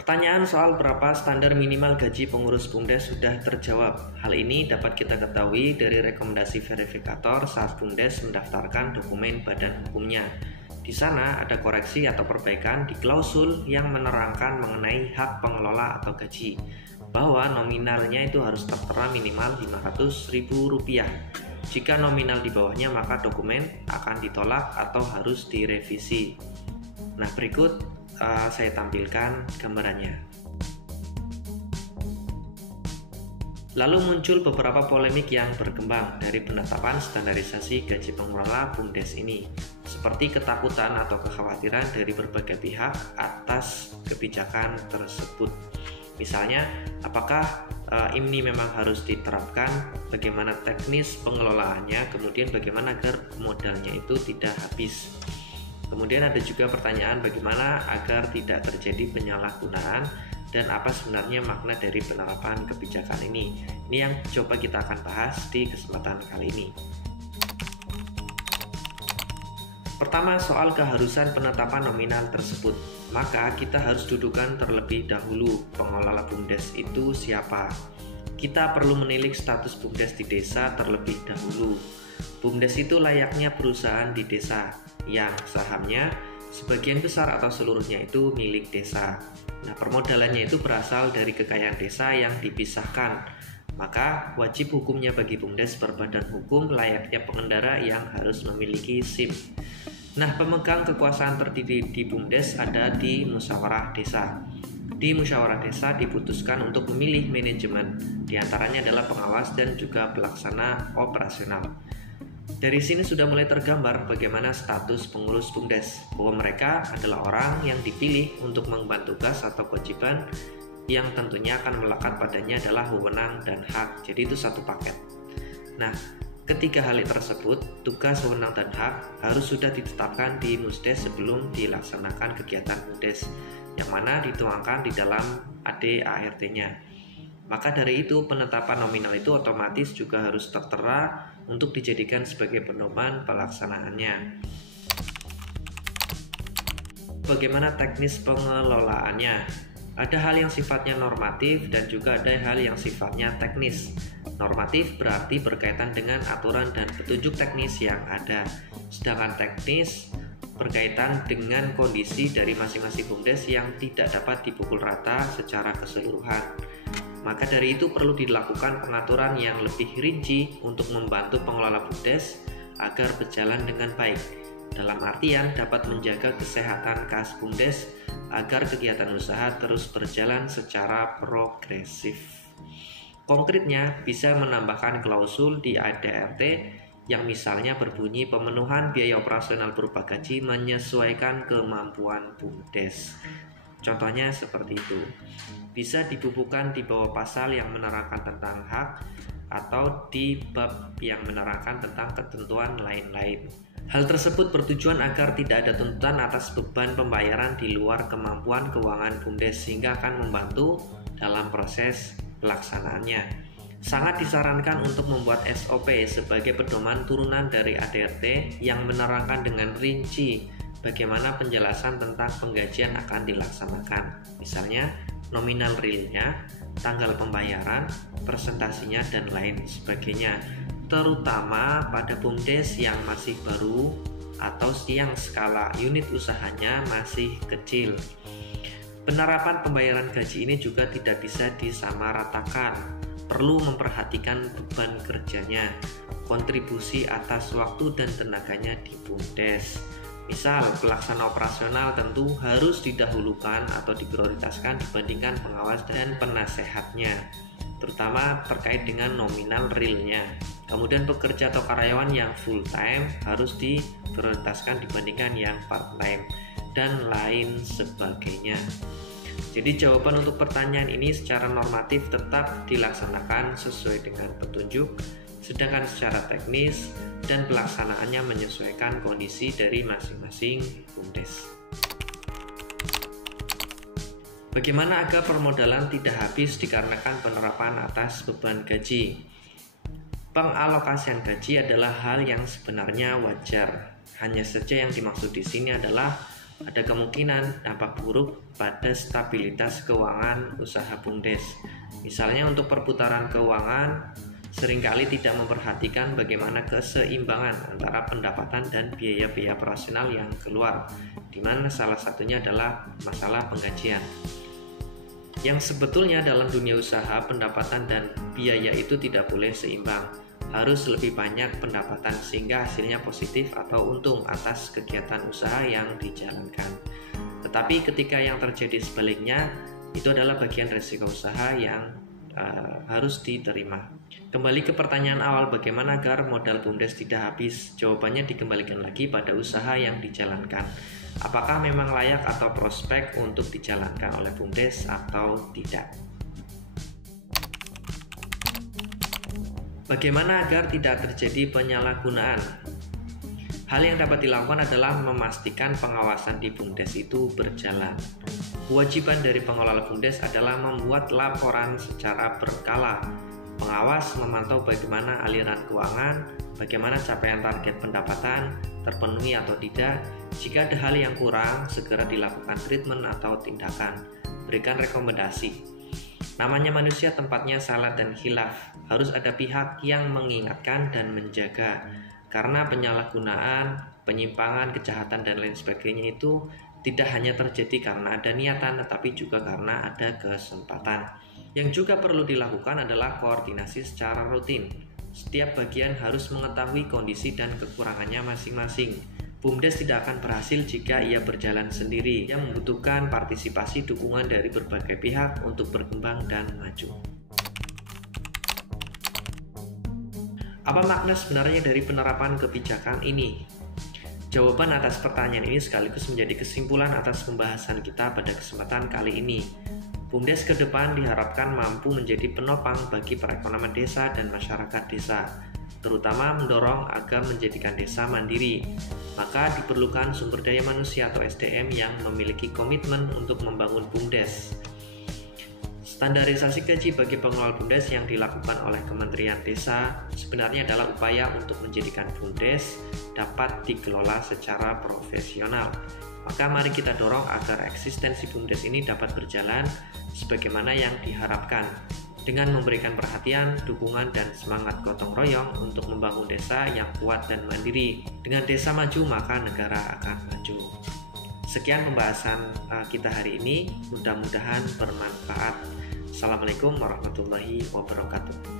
Pertanyaan soal berapa standar minimal gaji pengurus BUMDes sudah terjawab. Hal ini dapat kita ketahui dari rekomendasi verifikator saat BUMDes mendaftarkan dokumen badan hukumnya. Di sana ada koreksi atau perbaikan di klausul yang menerangkan mengenai hak pengelola atau gaji, bahwa nominalnya itu harus tertera minimal Rp500.000. Jika nominal di bawahnya maka dokumen akan ditolak atau harus direvisi. Nah, berikut saya tampilkan gambarannya. Lalu muncul beberapa polemik yang berkembang dari penetapan standarisasi gaji pengelola BUMDes ini, seperti ketakutan atau kekhawatiran dari berbagai pihak atas kebijakan tersebut. Misalnya, apakah ini memang harus diterapkan, bagaimana teknis pengelolaannya, kemudian bagaimana agar modalnya itu tidak habis. Kemudian ada juga pertanyaan bagaimana agar tidak terjadi penyalahgunaan dan apa sebenarnya makna dari penerapan kebijakan ini. Ini yang coba kita akan bahas di kesempatan kali ini. Pertama, soal keharusan penetapan nominal tersebut. Maka kita harus dudukan terlebih dahulu pengelola BUMDes itu siapa. Kita perlu menilik status BUMDes di desa terlebih dahulu. BUMDes itu layaknya perusahaan di desa yang sahamnya sebagian besar atau seluruhnya itu milik desa. Nah, permodalannya itu berasal dari kekayaan desa yang dipisahkan. Maka wajib hukumnya bagi BUMDes berbadan hukum layaknya pengendara yang harus memiliki SIM. Nah, pemegang kekuasaan tertinggi di BUMDes ada di musyawarah desa. Di musyawarah desa diputuskan untuk memilih manajemen, diantaranya adalah pengawas dan juga pelaksana operasional. Dari sini sudah mulai tergambar bagaimana status pengurus BUMDes, bahwa mereka adalah orang yang dipilih untuk mengemban tugas atau kewajiban yang tentunya akan melekat padanya adalah wewenang dan hak. Jadi itu satu paket. Nah, ketiga hal tersebut, tugas, wewenang, dan hak harus sudah ditetapkan di Musdes sebelum dilaksanakan kegiatan BUMDes, yang mana dituangkan di dalam AD/ART-nya. Maka dari itu penetapan nominal itu otomatis juga harus tertera untuk dijadikan sebagai pedoman pelaksanaannya. Bagaimana teknis pengelolaannya? Ada hal yang sifatnya normatif dan juga ada hal yang sifatnya teknis. Normatif berarti berkaitan dengan aturan dan petunjuk teknis yang ada. Sedangkan teknis berkaitan dengan kondisi dari masing-masing BUMDes yang tidak dapat dipukul rata secara keseluruhan. Maka dari itu perlu dilakukan pengaturan yang lebih rinci untuk membantu pengelola BUMDes agar berjalan dengan baik. Dalam artian dapat menjaga kesehatan kas BUMDes agar kegiatan usaha terus berjalan secara progresif. Konkretnya bisa menambahkan klausul di AD/ART yang misalnya berbunyi pemenuhan biaya operasional berupa gaji menyesuaikan kemampuan BUMDes. Contohnya seperti itu. Bisa dibubuhkan di bawah pasal yang menerangkan tentang hak atau di bab yang menerangkan tentang ketentuan lain-lain. Hal tersebut bertujuan agar tidak ada tuntutan atas beban pembayaran di luar kemampuan keuangan BUMDes sehingga akan membantu dalam proses pelaksanaannya. Sangat disarankan untuk membuat SOP sebagai pedoman turunan dari AD/ART yang menerangkan dengan rinci bagaimana penjelasan tentang penggajian akan dilaksanakan. Misalnya nominal realnya, tanggal pembayaran, presentasinya, dan lain sebagainya. Terutama pada BUMDes yang masih baru atau yang skala unit usahanya masih kecil. Penerapan pembayaran gaji ini juga tidak bisa disamaratakan. Perlu memperhatikan beban kerjanya, kontribusi atas waktu dan tenaganya di BUMDes. Misal, pelaksana operasional tentu harus didahulukan atau diprioritaskan dibandingkan pengawas dan penasehatnya, terutama terkait dengan nominal realnya. Kemudian pekerja atau karyawan yang full time harus diprioritaskan dibandingkan yang part time, dan lain sebagainya. Jadi jawaban untuk pertanyaan ini secara normatif tetap dilaksanakan sesuai dengan petunjuk, sedangkan secara teknis dan pelaksanaannya menyesuaikan kondisi dari masing-masing BUMDes. Bagaimana agar permodalan tidak habis dikarenakan penerapan atas beban gaji? Pengalokasian gaji adalah hal yang sebenarnya wajar. Hanya saja yang dimaksud di sini adalah ada kemungkinan dampak buruk pada stabilitas keuangan usaha BUMDes. Misalnya untuk perputaran keuangan seringkali tidak memperhatikan bagaimana keseimbangan antara pendapatan dan biaya-biaya operasional yang keluar, di mana salah satunya adalah masalah penggajian. Yang sebetulnya dalam dunia usaha, pendapatan dan biaya itu tidak boleh seimbang. Harus lebih banyak pendapatan sehingga hasilnya positif atau untung atas kegiatan usaha yang dijalankan. Tetapi ketika yang terjadi sebaliknya, itu adalah bagian risiko usaha yang harus diterima. Kembali ke pertanyaan awal, bagaimana agar modal BUMDes tidak habis? Jawabannya dikembalikan lagi pada usaha yang dijalankan. Apakah memang layak atau prospek untuk dijalankan oleh BUMDes atau tidak? Bagaimana agar tidak terjadi penyalahgunaan? Hal yang dapat dilakukan adalah memastikan pengawasan di BUMDes itu berjalan. Kewajiban dari pengelola BUMDes adalah membuat laporan secara berkala. Pengawas memantau bagaimana aliran keuangan, bagaimana capaian target pendapatan, terpenuhi atau tidak. Jika ada hal yang kurang, segera dilakukan treatment atau tindakan. Berikan rekomendasi. Namanya manusia, tempatnya salah dan khilaf. Harus ada pihak yang mengingatkan dan menjaga. Karena penyalahgunaan, penyimpangan, kejahatan, dan lain sebagainya itu tidak hanya terjadi karena ada niatan, tetapi juga karena ada kesempatan. Yang juga perlu dilakukan adalah koordinasi secara rutin. Setiap bagian harus mengetahui kondisi dan kekurangannya masing-masing. BUMDes tidak akan berhasil jika ia berjalan sendiri. Ia membutuhkan partisipasi dukungan dari berbagai pihak untuk berkembang dan maju. Apa makna sebenarnya dari penerapan kebijakan ini? Jawaban atas pertanyaan ini sekaligus menjadi kesimpulan atas pembahasan kita pada kesempatan kali ini. BUMDes ke depan diharapkan mampu menjadi penopang bagi perekonomian desa dan masyarakat desa, terutama mendorong agar menjadikan desa mandiri. Maka diperlukan sumber daya manusia atau SDM yang memiliki komitmen untuk membangun BUMDes. Standarisasi gaji bagi pengelola BUMDes yang dilakukan oleh Kementerian Desa sebenarnya adalah upaya untuk menjadikan BUMDes dapat dikelola secara profesional. Maka mari kita dorong agar eksistensi BUMDes ini dapat berjalan sebagaimana yang diharapkan, dengan memberikan perhatian, dukungan, dan semangat gotong royong untuk membangun desa yang kuat dan mandiri. Dengan desa maju, maka negara akan maju. Sekian pembahasan kita hari ini, mudah-mudahan bermanfaat. Assalamualaikum warahmatullahi wabarakatuh.